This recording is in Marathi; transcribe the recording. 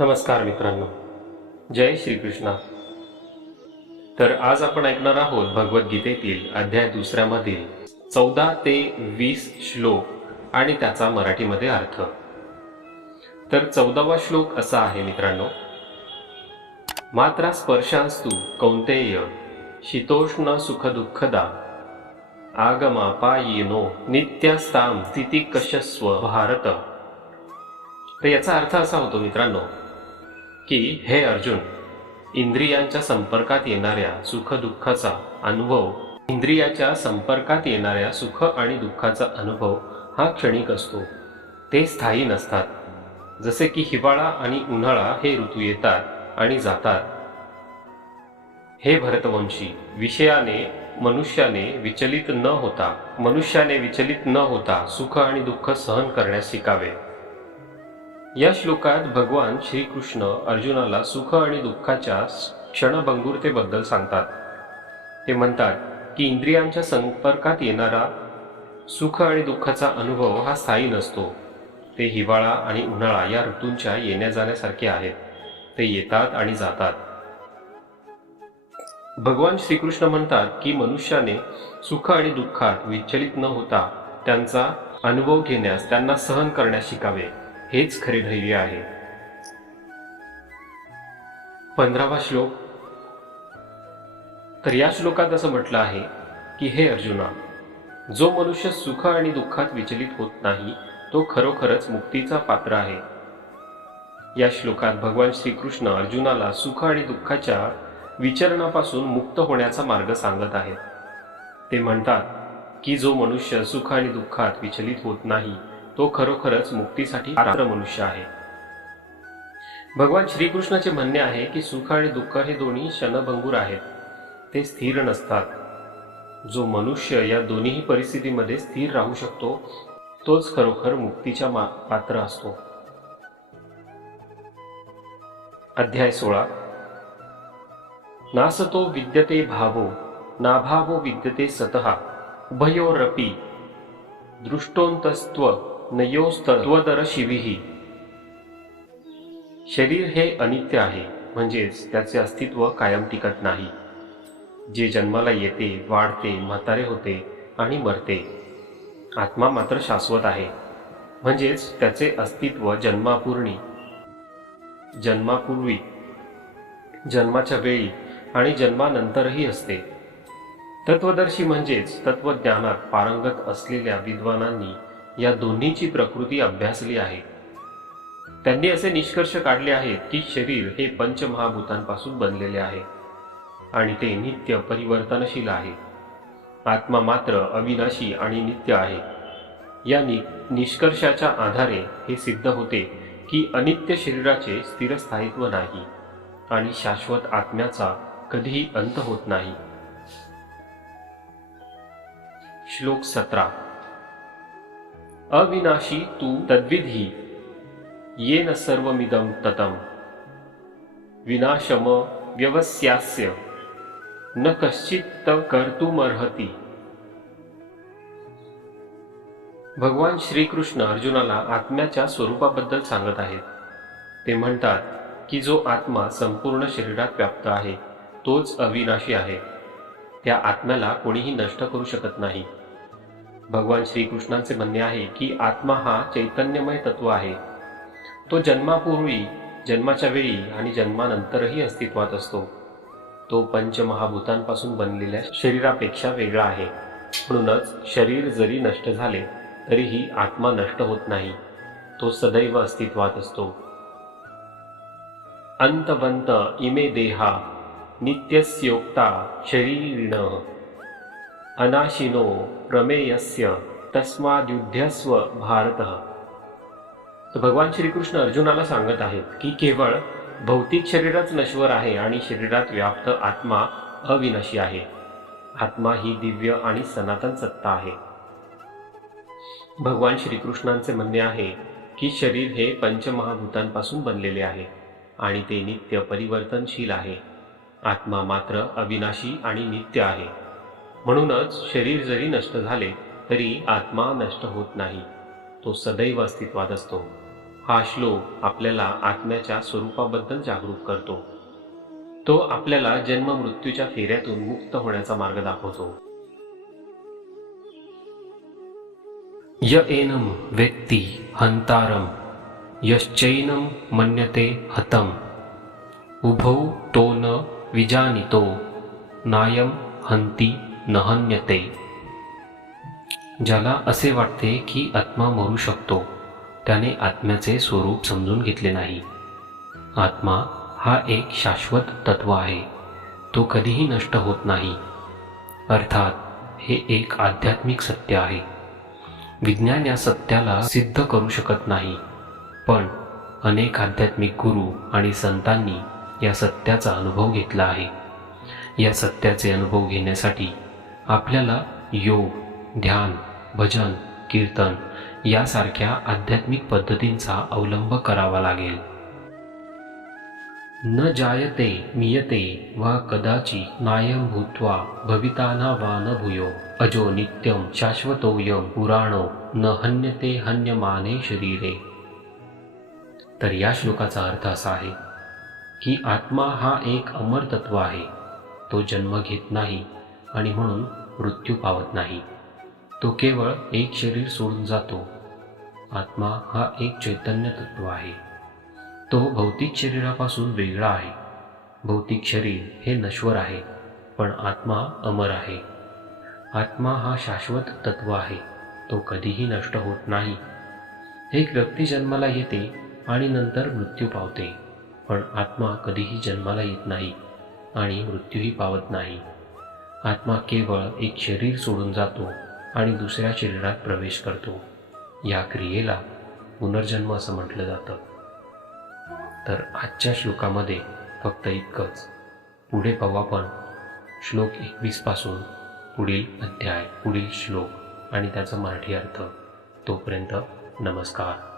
नमस्कार मित्रांनो. जय श्रीकृष्णा. तर आज आपण ऐकणार आहोत भगवद्गीतेतील अध्याय दुसऱ्यामधील चौदा ते वीस श्लोक आणि त्याचा मराठीमध्ये अर्थ. तर चौदावा श्लोक असा आहे मित्रांनो. मात्रा स्पर्शांस्तु कौंतेय शीतोष्ण सुख दुःखदा आगमा पायिनो स्थिती कशस्व भारत. तर याचा अर्थ असा होतो मित्रांनो की हे अर्जुन इंद्रियांच्या संपर्कात येणाऱ्या सुख दुःखाचा अनुभव इंद्रियाच्या संपर्कात येणाऱ्या सुख आणि दुःखाचा अनुभव हा क्षणिक असतो. ते स्थायी नसतात. जसे की हिवाळा आणि उन्हाळा हे ऋतू येतात आणि जातात. हे भरतवंशी विषयाने मनुष्याने विचलित न होता मनुष्याने विचलित न होता सुख आणि दुःख सहन करण्यास शिकावे. या श्लोकात भगवान श्रीकृष्ण अर्जुनाला सुख आणि दुःखाच्या क्षणभंगुरतेबद्दल सांगतात. ते म्हणतात की इंद्रियांच्या संपर्कात येणारा सुख आणि दुःखाचा अनुभव हा स्थायी नसतो. ते हिवाळा आणि उन्हाळा या ऋतूंच्या येण्या जाण्यासारखे आहेत. ते येतात आणि जातात. भगवान श्रीकृष्ण म्हणतात की मनुष्याने सुख आणि दुःखात विचलित न होता त्यांचा अनुभव घेण्यास त्यांना सहन करण्यास शिकावे. हेच खरे धैर्य आहे. पंधरावा श्लोक. तर या श्लोकात असं म्हटलं आहे की हे अर्जुना जो मनुष्य सुख आणि दुःखात विचलित होत नाही तो खरोखरच मुक्तीचा पात्र आहे. या श्लोकात भगवान श्रीकृष्ण अर्जुनाला सुख आणि दुःखाच्या विचरणापासून मुक्त होण्याचा मार्ग सांगत आहेत. ते म्हणतात की जो मनुष्य सुख आणि दुःखात विचलित होत नाही तो खरोखरच मुक्तीसाठी पात्र मनुष्य आहे. भगवान श्रीकृष्णाचे म्हणणे आहे की सुख आणि दुःख हे दोन्ही क्षणभंगूर आहेत. ते स्थिर नसतात. जो मनुष्य या दोन्ही परिस्थितीमध्ये स्थिर राहू शकतो तोच खरोखर मुक्तीच्या मा पात्र असतो. अध्याय सोळा. नासतो विद्यते भावो नाभावो विद्यते सतः उभयोरपि दृष्टोंतस्त्व नयोस्तत्वदर शिवीही शरीर हे अनित्य आहे म्हणजेच त्याचे अस्तित्व कायम टिकत नाही. जे जन्माला येते वाढते म्हातारे होते आणि मरते. आत्मा मात्र शाश्वत आहे म्हणजेच त्याचे अस्तित्व जन्मापूर्णी जन्मापूर्वी. जन्माच्या वेळी आणि जन्मानंतरही असते. तत्वदर्शी म्हणजेच तत्वज्ञानात पारंगत असलेल्या विद्वानांनी या दोन्हीची प्रकृती अभ्यासली आहे. त्यांनी असे निष्कर्ष काढले आहेत की शरीर हे पंचमहाभूतांपासून बनलेले आहे आणि ते नित्य परिवर्तनशील आहे. आत्मा मात्र अविनाशी आणि नित्य आहे. या नि निष्कर्षाच्या आधारे हे सिद्ध होते की अनित्य शरीराचे स्थिरस्थायित्व नाही आणि शाश्वत आत्म्याचा कधीही अंत होत नाही. श्लोक सतरा. अविनाशी तू तद्विधी येन सर्वमिदं ततम। विनाशम व्यवस्यास्य न कश्चित कर्तुमर्हती। भगवान श्रीकृष्ण अर्जुनाला आत्म्याच्या स्वरूपाबद्दल सांगत आहेत। ते म्हणतात की जो आत्मा संपूर्ण शरीरात व्याप्त आहे तोच अविनाशी आहे। त्या आत्म्याला कोणीही नष्ट करू शकत नाही। भगवान श्रीकृष्णांचे म्हणणे आहे की आत्मा हा चैतन्यमय तत्व आहे. तो जन्मापूर्वी जन्माच्या वेळी आणि जन्मानंतरही अस्तित्वात असतो. तो पंचमहाभूतांपासून बनलेल्या शरीरापेक्षा वेगळा आहे. म्हणूनच शरीर जरी नष्ट झाले तरीही आत्मा नष्ट होत नाही. तो सदैव अस्तित्वात असतो. अंतवंत इमे देहा नित्यस्योक्ता शरीरिण अनाशिनो प्रमेयस्य तस्माद्युध्यस्व भारत। तर भगवान श्रीकृष्ण अर्जुनाला सांगत आहेत की केवळ भौतिक शरीरच नश्वर आहे आणि शरीरात व्याप्त आत्मा अविनाशी आहे. आत्मा ही दिव्य आणि सनातन सत्ता आहे. भगवान श्रीकृष्णांचे म्हणणे आहे की शरीर हे पंचमहाभूतांपासून बनलेले आहे आणि ते नित्य परिवर्तनशील आहे. आत्मा मात्र अविनाशी आणि नित्य आहे. म्हणूनच शरीर जरी नष्ट झाले तरी आत्मा नष्ट होत नाही. तो सदैव अस्तित्वात असतो. हा श्लोक आपल्याला आत्म्याच्या स्वरूपाबद्दल जागरूक करतो. तो आपल्याला जन्म मृत्यूच्या फेऱ्यातून मुक्त होण्याचा मार्ग दाखवतो. य एनम व्यक्ती हंतारम यश्चैनम मन्यते हतम। उभौ तो न विजानितो नायम हंती नहन्यते. ज्याला असे वाटते की आत्मा मरू शकतो त्याने आत्म्याचे स्वरूप समजून घेतले नाही. आत्मा हा एक शाश्वत तत्व आहे तो कधीही नष्ट होत नाही. अर्थात हे एक आध्यात्मिक सत्य आहे. विज्ञान या सत्याला सिद्ध करू शकत नाही पण अनेक आध्यात्मिक गुरु आणि संतांनी या सत्याचा अनुभव घेतला आहे. या सत्याचे अनुभव घेण्यासाठी आपल्याला योग ध्यान भजन कीर्तन यासारख्या आध्यात्मिक पद्धतींचा अवलंब करावा लागेल. न जायते मियते वा कदाचि नायं भूत्वा भविताना वा न भूयो अजो नित्यं शाश्वतोयम पुराणो न हन्यते हन्यमाने शरीरे. तर या श्लोकाचा अर्थ असा आहे की आत्मा हा एक अमर तत्व आहे तो जन्म घेत नाही आणि म्हणून मृत्यू पावत नाही. तो केवळ एक शरीर सोडून जातो. आत्मा हा एक चैतन्य तत्व आहे. तो भौतिक शरीरापासून वेगळा आहे. भौतिक शरीर हे नश्वर आहे पण आत्मा अमर आहे. आत्मा हा शाश्वत तत्व आहे. तो कधीही नष्ट होत नाही. एक व्यक्ती जन्माला येते आणि नंतर मृत्यू पावते पण आत्मा कधीही जन्माला येत नाही आणि मृत्यूही पावत नाही. आत्मा केवळ एक शरीर सोडून जातो आणि दुसऱ्या शरीरात प्रवेश करतो. या क्रियेला पुनर्जन्म असं म्हटलं जातं. तर आजच्या श्लोकामध्ये फक्त इतकंच. पुढे पाहू आपण श्लोक एकवीसपासून पुढील अध्याय पुढील श्लोक आणि त्याचा मराठी अर्थ. तोपर्यंत नमस्कार.